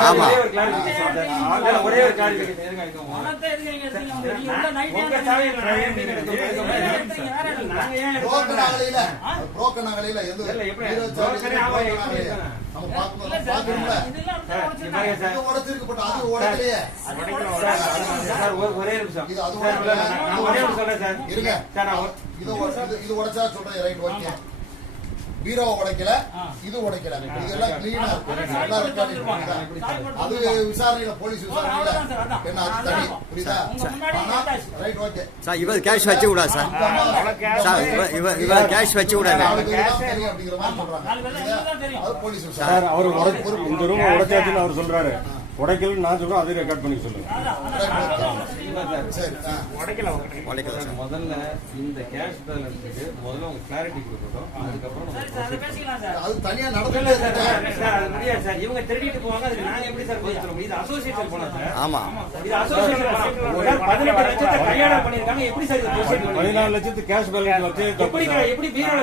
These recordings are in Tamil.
ஆமா. ஒரே ஒரு clarification, சார். எது இல்ல, இது உடைச்சிருக்கு அது உடைக்கலையே ஒரே நிமிஷம். இது அது ஒரே நிமிஷம் சொல்றேன் சார். இருங்க. இது உட- சொல்றேன் ரைட் ஓகே பீரோவை உடைக்கல. இது உடைக்கல. இதெல்லாம் கிளீனா இருக்கு நல்லா ரெக்கார்ட் சாவி அது விசாரணையில போலீஸ் விசாரணையில. என்ன அது தனி புரியுதா? உங்க முன்னாடி கேட்டாச்சு. ரைட் ஓகே சார் இவர் கேஷ் வச்சு விடாது சார். சார் இவர் இவர் இவர் கேஷ் வச்சு பேர் தெரியும் அப்படிங்கிற மாதிரி சொல்றாங்க. பேர். அது போலீஸ் சார் அவர் உடை- இந்த ரூம் உடைச்சாச்சுன்னு அவர் சொல்றாரு. உடைக்கலன்னு நான் சொல்றேன் அதை ரெக்கார்ட் பண்ணி சொல்லுங்க. உடைக்கல முதல்ல இந்த கேஷ் பேலன்ஸுக்கு முதல்ல உங்க கிளாரிட்டி கொடுக்கட்டும் அதுக்கப்புறம் அதை பேசிக்கலாம் சார். அது தனியா நடந்துட்டே சார், அது முடியாது சார். இவங்க திருடிட்டு போவாங்க அதுக்கு நாங்க எப்படி சார் பதில் சொல்ல முடியும்? இது அசோசியேஷன் போனா சார் ஆமா இது அசோசியேஷன். சார், பதினெட்டு லட்சத்தை கையாள பண்ணிருக்காங்க எப்படி சார் இது? பதினாலு லட்சத்து கேஷ் பேலன்ஸ் வச்சு எப்படி. எப்படி பீரோ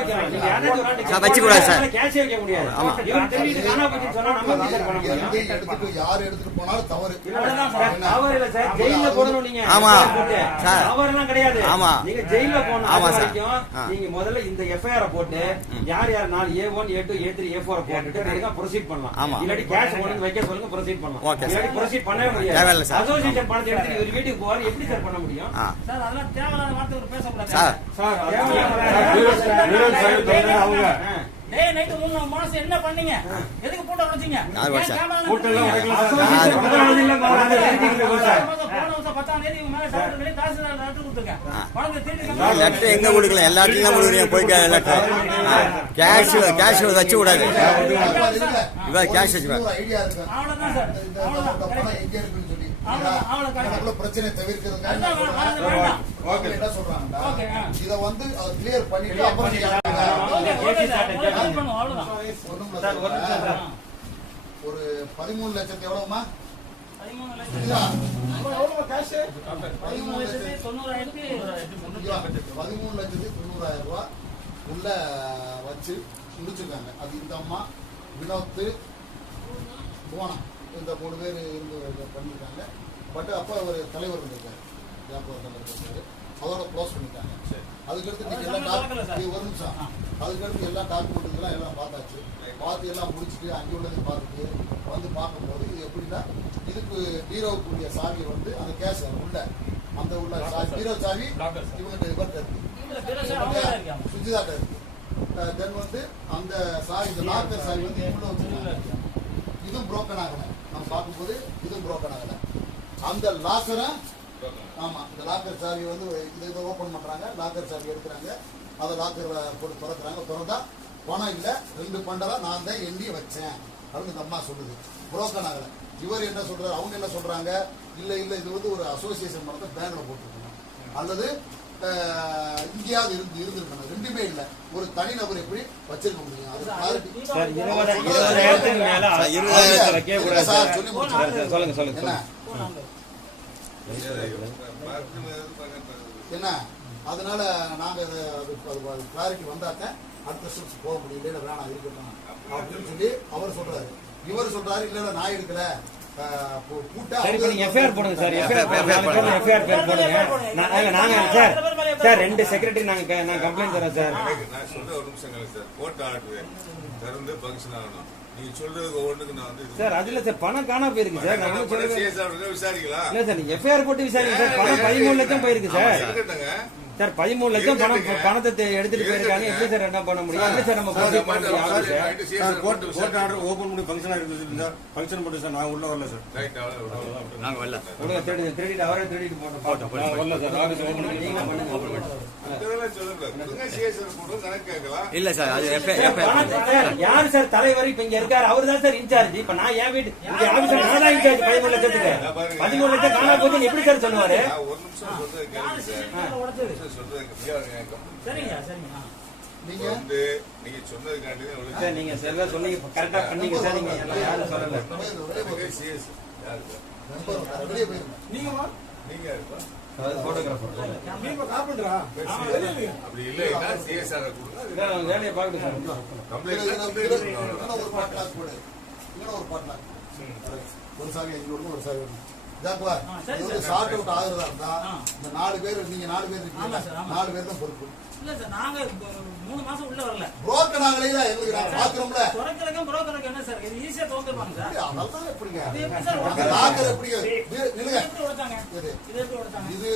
சார், வச்சு கூடாது சார். கேஷே வைக்க முடியாது இவன் திருடிட்டு காணா போச்சுன்னு சொன்னா நம்ம சார் பண்ண முடியும் எங்க எடுத்துட்டு எடுத்துட்டு போனாலும் தவறு. ஆமா. சார். தவறுலாம் கிடையாது. ஆமா. நீங்க அது சார். வரைக்கும். நீங்க முதல்ல இந்த அ போட்டு யார் யார் நாலு A1, A2, A3, A4 அ போட்டுட்டு பிறகு proceed பண்ணலாம். ஆமா. இல்லாட்டி கொண்டு வந்து வைக்க சொல்லுங்க, proceed பண்ணலாம். ஓகே. இல்லாட்டி proceed பண்ணவே முடியாது. தேவையில்ல சார். Association பணத்தை இவர் வீட்டுக்கு போவாரு. எப்படி சார் பண்ண முடியும்? சார், அதெல்லாம் தேவையில்லாத வார்த்தை ஒரு பேசக்கூடாது. சார் சார், வீரன் வீரன் சார் சொல்றது அவங்க. டேய், மூணு மாசம் என்ன பண்ணீங்க? எதுக்கு பூட்டை உடைச்சீங்க? யார்? உடைக்கல பத்தாம் தேதி மேல டாக்டர் வெளியே லெட்டர் கொடுத்திருக்கேன். பணத்தை திருப்பி லெட்டர் சம்பளம் எங்க கொடுக்கல? எல்லாத்தையும் தான் கொடுக்குறீங்க. போய் லெட்டர் கேஷ் கேஷ் வச்சு விடாது. cash வச்சு சார். அவ்வளவுதான். நமக்குள்ள பிரச்சனை தவிர்க்கிறதுக்காக என்ன சொல்றாங்க? இத வந்து கிளியர் பண்ணிட்டு அப்புறம் ஒரு பதிமூணு லட்சத்து எவ்வளவுமா? பதிமூணு லட்சத்தி தொண்ணூறாயிரம் ரூபாய் உள்ள வச்சு முடிச்சிருக்காங்க. அது இந்த அம்மா வினோத் புவனா இந்த மூணு பேர் இருந்து பண்ணியிருக்காங்க. பட் அப்போ ஒரு தலைவர் இருந்திருக்காரு. வியாபார தலைவர் இருக்காரு அதோட க்ளோஸ் பண்ணிட்டாங்க. அதுக்கடுத்து நீங்க எல்லாம் ஒரு நிமிஷம். அதுக்கடுத்து எல்லா டாக்குமெண்ட்டுக்கெல்லாம் எல்லாம் பார்த்தாச்சு. பார்த்து எல்லாம் முடிச்சுட்டு அங்கே உள்ளதை பார்த்துட்டு வந்து பார்க்கும்போது இது எப்படின்னா இதுக்கு பீரோவுக்குரிய சாவி வந்து அந்த கேஸ் உள்ள. அந்த உள்ள சாவி பீரோ சாவி இவங்க இவர்கிட்ட இருக்கு. சுஜிதாட்ட இருக்கு. தென் வந்து அந்த சாவி இந்த லாக்கர் சாவி வந்து இவ்வளோ வச்சிருக்காங்க. இதுவும் புரோக்கன் ஆகல. நம்ம பார்க்கும்போது இதுவும் புரோக்கன் ஆகல. அந்த லாக்கரை ஆமா இந்த லாக்கர் சாவி வந்து இதை இதை ஓபன் பண்றாங்க லாக்கர் சாவி எடுக்கிறாங்க. அதை லாக்கரில் போட்டு திறக்கிறாங்க. திறந்தா பணம் இல்லை ரெண்டு பண்டலா நான் தான் எண்ணி வச்சேன் அப்படின்னு இந்த அம்மா சொல்லுது. புரோக்கன் ஆகல. இவர் என்ன சொல்றாரு? அவங்க என்ன சொல்றாங்க? இல்ல இல்ல இது வந்து ஒரு அசோசியேஷன் பணத்தை பேங்க்ல போட்டுருக்கணும் அல்லது இங்கேயாவது இருந்து இருந்திருக்கணும். ரெண்டுமே இல்ல. ஒரு தனிநபர் எப்படி வச்சிருக்க முடியும்? அது என்ன? அதனால நாங்க கிளாரிட்டி வந்தாக்க அடுத்த ஸ்டெப்ஸ் போக முடியல வேணாம் இருக்கட்டும். அப்படின்னு சொல்லி அவர் சொல்றாரு. இவர் சொல்றாரு இல்ல நான் எடுக்கல சரி, இப்ப நீங்க FIR போடுங்க சார். போடுங்க. FIR பேர் போடுங்க. நாங்க சார், சார், ரெண்டு செக்ரட்டரி நாங்க நான் கம்ப்ளைண்ட் தரோம் சார். நான் சொல்ற ஒரு நிமிஷம் சார். கோர்ட் திறந்து ஃபங்க்ஷன் ஆகணும். நீங்க சொல்றதுக்கு ஒவ்வொன்றுக்கு நான் வந்து சார் அது இல்ல சார். பணம் காணா போயிருக்கு சார். நான் அவர்கள் விசாரிக்கலாம். இல்ல சார் நீங்க எஃப்ஐஆர் போட்டு விசாரிங்க சார். பணம் பதிமூணு லட்சம் போயிருக்கு சார். சார் பதிமூணு லட்சம் பணம். பணத்தை எடுத்துட்டு போயிருக்காங்க. எப்படி சார் என்ன பண்ண முடியும்? எப்படி சார் நம்ம சார், proceed பண்ண முடியும் sir, court court order open பண்ணி ஃபங்க்ஷன் ஆகிருக்கு சார். ஃபங்க்ஷன் போட்டு சார் நான் உள்ள வரல சார். நாங்க வரல. விடுங்க, திருடி திருடிட்டு அவரே திருடிட்டு போட்டோம் நான் வரல சார். ஆஃபீஸ் ஓபன் பண்ணி நீங்க பண்ணுங்க இதெல்லாம் சொல்லக்கூடாது. கொடுங்க, CS போட்டு கணக்கு கேட்கலாம் இல்ல சார் அது யார் சார் தலைவர் இப்ப இங்க இருக்காரு அவர் தான் சார் இன்சார்ஜ் இப்ப நான் என் வீட்டு இங்க ஆபீஸ்ல நான் தான் இன்சார்ஜ் பதிமூணு லட்சத்துக்கு பதிமூணு லட்சம் காணா போச்சு எப்படி சார் சொல்லுவாரு நான் ஒரு நிமிஷம் சொல்றது. நீங்க இப்ப வந்து நீங்க சொன்னதுக்காண்டி தான் இவ்வளவு சார் நீங்க செல்வா சொன்னீங்க கரெக்டா பண்ணீங்க சார் நீங்க யாரும் சொல்லல நீங்க அப்படி இல்லைன்னா. அது வேலையை பார்க்கட்டும் சார். இதுல பண்ணணும். ஒரு பாட்டு போடு ஒரு பார்ட்னர் ஒரு சாவி அஞ்சு ஒரு சாவி இது வந்து சரி. ஷார்ட் அவுட் ஆகுறதா இருந்தா ஆ. இந்த நாலு பேர் நீங்க நாலு பேர் ஆமா இருக்கீங்க சார், ஆமா. நாலு பேர் தான் பொறுப்பு. இல்ல சார் நாங்க இப்ப மூணு மாசம் உள்ள வரல. புரோக்கர் ஆகலையில எங்களுக்கு நாங்க பாக்குறோம்ல. துறக்கிறதுக்கும் புரோக்கருக்கு என்ன சார் இது ஈஸியா தோந்துருப்பாங்க சார். அதெல்லாம் எப்படிங்க? இது எப்படி சார் அந்த உடைச்சாங்க? லாக்கர் எப்படிங்க இது நில்லுங்க எப்படி உடைச்சாங்க? இது. இது எப்படி உடைச்சாங்க? இது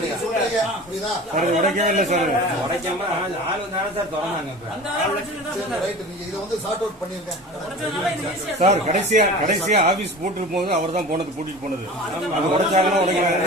நீங்க சொல்றீங்க புரியுதா? சார் இது உடைக்கவே இல்லை சார் உடைக்காம ஆள் ஆள் வந்தாலும் சார் திறந்தாங்க இப்ப. அந்த ஆளை உடைச்சிட்டு தான் சரி சொன்னாரு. ரைட் நீங்க இதை வந்து சார்ட் அவுட் பண்ணிருக்கேன் உடைச்சதுனால இது ஈஸியா சார் கடைசியா கடைசியா ஆபீஸ் போட்டு போது அவர் தான் போனது கூட்டிட்டு போனது. அது உடைச்சாருன்னா உடைக்கல.